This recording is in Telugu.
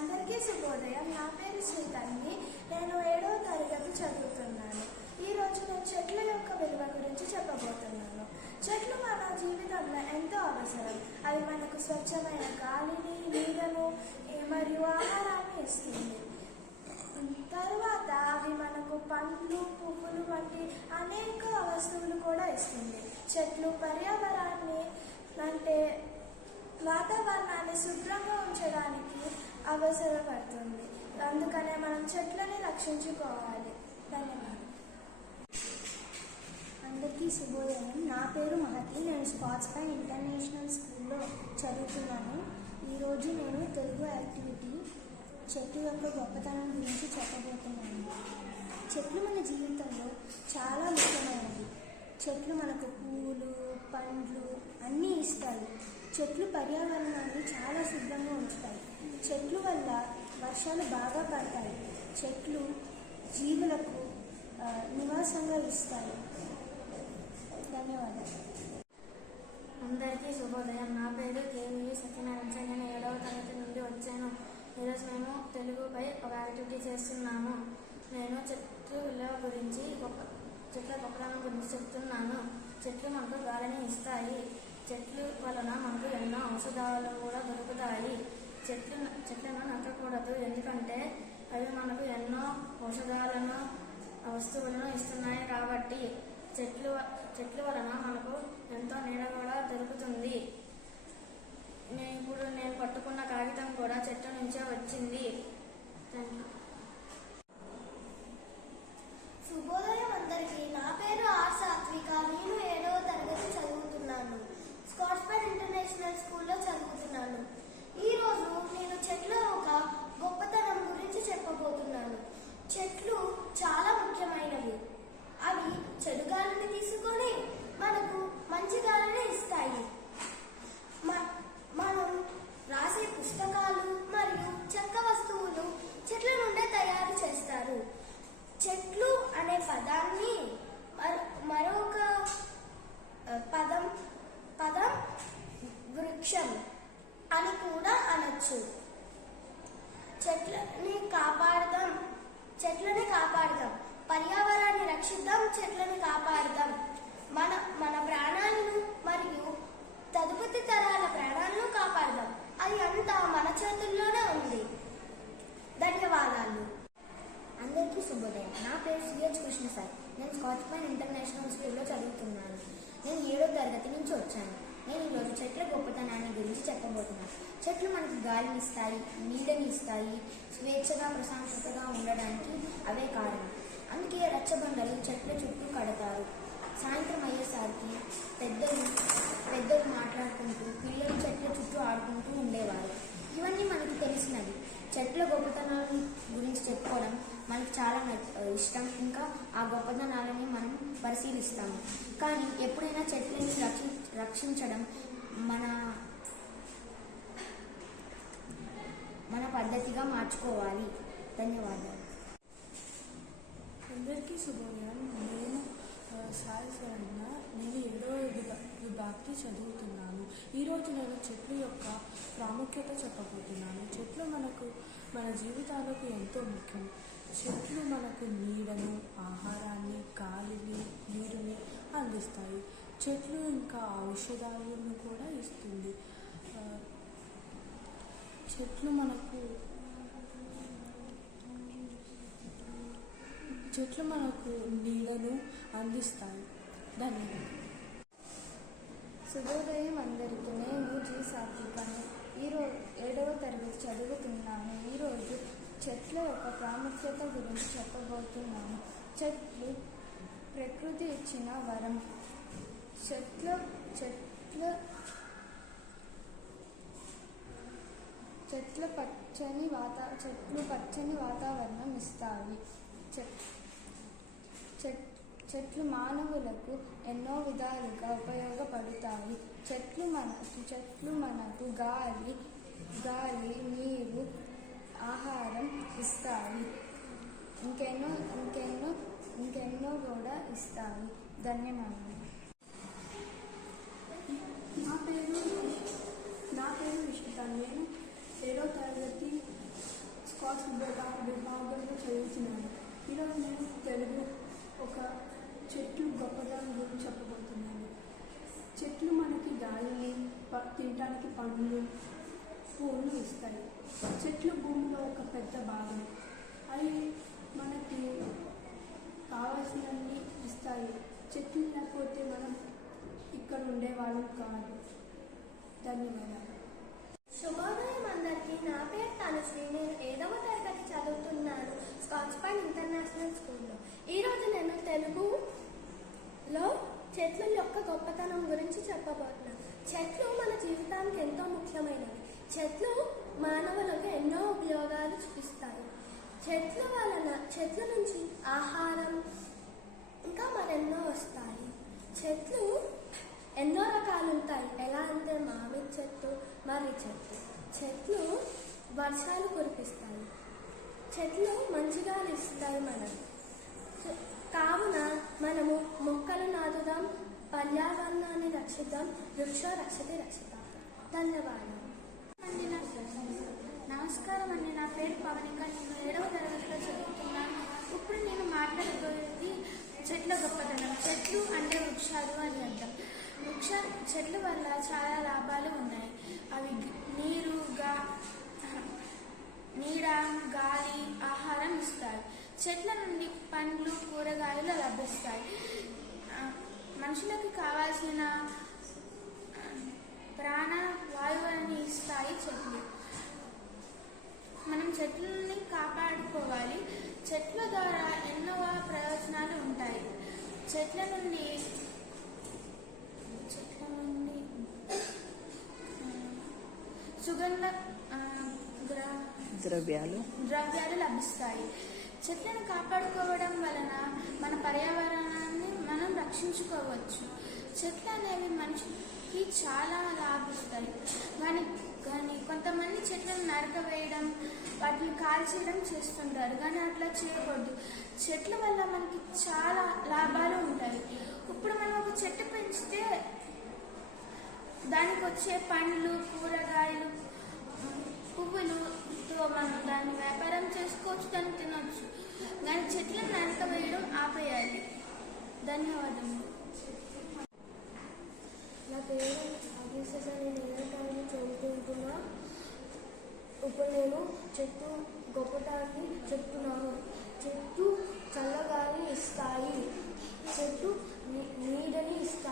అందరికీ శుభోదయం. నా పేరు శ్రీతన్ని. నేను 7వ తరగతి చదువుతున్నాను. ఈరోజు నేను చెట్ల యొక్క విలువ గురించి చెప్పబోతున్నాను. చెట్లు మన జీవితంలో ఎంతో అవసరం. అవి మనకు స్వచ్ఛమైన గాలిని, నీడను మరియు ఆహారాన్ని ఇస్తుంది. తరువాత అవి మనకు పండ్లు, పువ్వులు వంటి అనేక వస్తువులు కూడా ఇస్తుంది. చెట్లు పర్యావరణాన్ని వాతావరణాన్ని శుభ్రంగా ఉంచడానికి అవసరపడుతుంది. అందుకనే మనం చెట్లని రక్షించుకోవాలి. ధన్యవాదాలు. అందరికీ శుభోదయం. నా పేరు మహతి. నేను స్కాట్స్ పై ఇంటర్నేషనల్ స్కూల్లో చదువుతున్నాను. ఈరోజు నేను తెలుగు యాక్టివిటీ చెట్టు యొక్క గొప్పతనం గురించి చెప్పబోతున్నాను. చెట్లు మన జీవితంలో చాలా ముఖ్యమైనవి. చెట్లు మనకు పువ్వులు, పండ్లు అన్నీ ఇస్తాయి. చెట్లు పర్యావరణాన్ని చాలా శుభ్రంగా ఉంచుతాయి. చెట్లు వల్ల వర్షాలు బాగా పడతాయి. చెట్లు జీవులకు నివాసంగా ఇస్తాయి. ధన్యవాదాలు. అందరికీ శుభోదయం. నా పేరు కేవీ సత్యనారాయణ. నేను 7వ తరగతి నుండి వచ్చాను. ఈరోజు మేము తెలుగుపై ఒక యాక్టివిటీ చేస్తున్నాము. నేను చెట్ల విలువ గురించి చెట్ల గొప్పతనం గురించి చెప్తున్నాను. చెట్లు మనకు గాలిని ఇస్తాయి. చెట్లు వలన మనకు ఎన్నో ఔషధాలు కూడా దొరుకుతాయి. చెట్లను నరకకూడదు, ఎందుకంటే అవి మనకు ఎన్నో ఔషధాలను వస్తువులను ఇస్తున్నాయి కాబట్టి. చెట్లు వలన మనకు ఎంతో నీడ కూడా దొరుకుతుంది. నేను పట్టుకున్న కాగితం కూడా చెట్టు నుంచే వచ్చింది. శుభోదయం అందరికీ. నా పేరు ఆర్ సాత్విక. నేను 7వ తరగతి చదువుతున్నాను. స్కాట్స్పైర్ ఇంటర్నేషనల్ స్కూల్లో చదువుతున్నాను. ఈరోజు నేను చెట్ల ఒక గొప్పతనం గురించి చెప్పబోతున్నాను. చెట్లు చాలా ముఖ్యమైనవి. అవి చెడు గాలిని తీసుకొని మనకు మంచి గాలిని ఇస్తాయి. మనం రాసే పుస్తకాలు మరియు చెక్క వస్తువులు చెట్ల నుండే తయారు చేస్తారు. చెట్లు అనే పదాన్ని మరొక పదం వృక్షం అని కూడా అనొచ్చు. చెట్లని కాపాడదాం, పర్యావరణాన్ని రక్షిద్దాం, చెట్లను కాపాడదాం. మన ప్రాణాలను మరియు తదుపరి తరాల ప్రాణాలను కాపాడదాం. అది అంతా మన చేతుల్లోనే ఉంది. ధన్యవాదాలు. అందరికీ శుభోదయం. నా పేరు సిహెచ్ కృష్ణ సార్. నేను స్కాట్స్ పై ఇంటర్నేషనల్ స్కూల్లో చదువుతున్నాను. నేను 7వ తరగతి నుంచి వచ్చాను. నేను ఈరోజు చెట్ల గొప్పతనాన్ని గురించి చెప్పబోతున్నాను. చెట్లు మనకు గాలిని ఇస్తాయి, నీడని ఇస్తాయి. స్వేచ్ఛగా ప్రశాంతతగా ఉండడానికి అవే కారణం. అందుకే రచ్చబండలు చెట్ల చుట్టూ కడతారు. సాయంత్రం అయ్యేసరికి పెద్దలు మాట్లాడుకుంటూ, పిల్లలు చెట్ల చుట్టూ ఆడుకుంటూ ఉండేవారు. ఇవన్నీ మనకి తెలిసినవి. చెట్ల గొప్పతనాల గురించి చెప్పుకోవడం మనకు చాలా ఇష్టం. ఇంకా ఆ గొప్పతనాలని మనం పరిశీలిస్తాము. కానీ ఎప్పుడైనా చెట్లని రక్షించడం మన పద్ధతిగా మార్చుకోవాలి. ధన్యవాదాలు. అందరికీ శుభోదయం. నేను సాయి శరణ. నేను 7వ విభాగంకి చదువుతున్నాను. ఈరోజు నేను చెట్ల యొక్క ప్రాముఖ్యత చెప్పబోతున్నాను. చెట్లు మన జీవితాలకు ఎంతో ముఖ్యం. చెట్లు మనకు నీడను, ఆహారాన్ని, గాలిని, నీరుని అందిస్తాయి. చెట్లు ఇంకా ఔషధాలను కూడా ఇస్తుంది. చెట్లు మనకు నీడను అందిస్తాయి. ధన్యవాదాలు. శుభోదయం అందరికీ. నేను జి సాత్వికను. ఈరోజు 7వ తరగతి చదువుతున్నాను. ఈరోజు చెట్ల యొక్క ప్రాముఖ్యత గురించి చెప్పబోతున్నాను. చెట్లు ప్రకృతి ఇచ్చిన వరం. చెట్లు పచ్చని వాతావరణం ఇస్తాయి. చెట్లు మానవులకు ఎన్నో విధాలుగా ఉపయోగపడతాయి. చెట్లు మనకు గాలి, నీరు, ఆహారం ఇస్తాయి. ఇంకెన్నో కూడా ఇస్తాయి. ధన్యవాదాలు. నా పేరు విష్ణుత. నేను 7వ తరగతి స్కాట్స్ విభాగంలో చదువుతున్నాను. ఈరోజు నేను తెలుగు ఒక చెట్లు గొప్పదనం గురించి చెప్పబోతున్నాను. చెట్లు మనకి గాలిని తినడానికి పండ్లు పూలు ఇస్తాయి. చెట్లు భూమిలో ఒక పెద్ద భాగం. అవి మనకి కావాల్సినన్ని ఇస్తాయి. చెట్లు లేకపోతే మనం ఇక్కడ ఉండేవాళ్ళం కాదు. ధన్యవాదాలు. శుభోదయం అందరికీ. నా పేరు తనుశ్రీ. నేను 7వ తరగతి చదువుతున్నాను స్కాట్స్పాండ్ ఇంటర్నేషనల్ స్కూల్లో. ఈరోజు నేను తెలుగులో చెట్ల యొక్క గొప్పతనం గురించి చెప్పబోతున్నాను. చెట్లు మన జీవితానికి ఎంతో ముఖ్యమైనవి. చెట్లు మానవులకు ఎన్నో ఉపయోగాలు చూపిస్తాయి. చెట్ల నుంచి ఆహారం ఇంకా మరెన్నో వస్తాయి. చెట్లు ఎన్నో రకాలు ఉంటాయి. ఎలా అంటే మామిడి చెట్టు, మర్రి చెట్టు. చెట్లు వర్షాలు కురిపిస్తాయి. చెట్లు మంచిగా ఇస్తాయి మనకు. కావున మనము మొక్కలు నాటుదాం, పర్యావరణాన్ని రక్షిద్దాం. వృక్ష రక్షతే రక్షిత. ధన్యవాదాలు. నమస్కారం అండి. నా పేరు పవనిక. నేను 7వ తరగతిలో చదువుతున్నాను. ఇప్పుడు నేను మాట్లాడబోయేది చెట్ల గొప్పతనం. చెట్లు అంటే వృక్షాలు అని అర్థం. చెట్ల వల్ల చాలా లాభాలు ఉన్నాయి. అవి నీడ, గాలి, ఆహారం ఇస్తాయి. చెట్ల నుండి పండ్లు, కూరగాయలు లభిస్తాయి. మనుషులకు కావాల్సిన ప్రాణ వాయువులని ఇస్తాయి చెట్లు. మనం చెట్లని కాపాడుకోవాలి. చెట్ల ద్వారా ఎన్నో ప్రయోజనాలు ఉంటాయి. చెట్ల నుండి సుగంధ ద్రవ్యాలు లభిస్తాయి. చెట్లను కాపాడుకోవడం వలన మన పర్యావరణాన్ని మనం రక్షించుకోవచ్చు. చెట్లు అనేవి మనిషికి చాలా లాభిస్తాయి. కానీ కొంతమంది చెట్లను నరకవేయడం, వాటిని కాల్చేయడం చేస్తుంటారు. కానీ అట్లా చేయకూడదు. చెట్ల వల్ల మనకి చాలా లాభాలు ఉంటాయి. ఇప్పుడు మనం ఒక చెట్టు పెంచితే దానికి వచ్చే పండ్లు, కూరగాయలు, పువ్వులుతో మనం దాన్ని వ్యాపారం చేసుకోవచ్చు, దాన్ని తినవచ్చు. కానీ చెట్లను నరకవేయడం ఆపేయాలి. ధన్యవాదములు. నా పేరు అభిషేక్. నేను చదువుకుంటున్నా. ఇప్పుడు నేను చెట్టు గొప్పటాన్ని చెప్తున్నాను. చెట్టు చల్లగాలి ఇస్తాయి. చెట్టు నీడని ఇస్తాయి.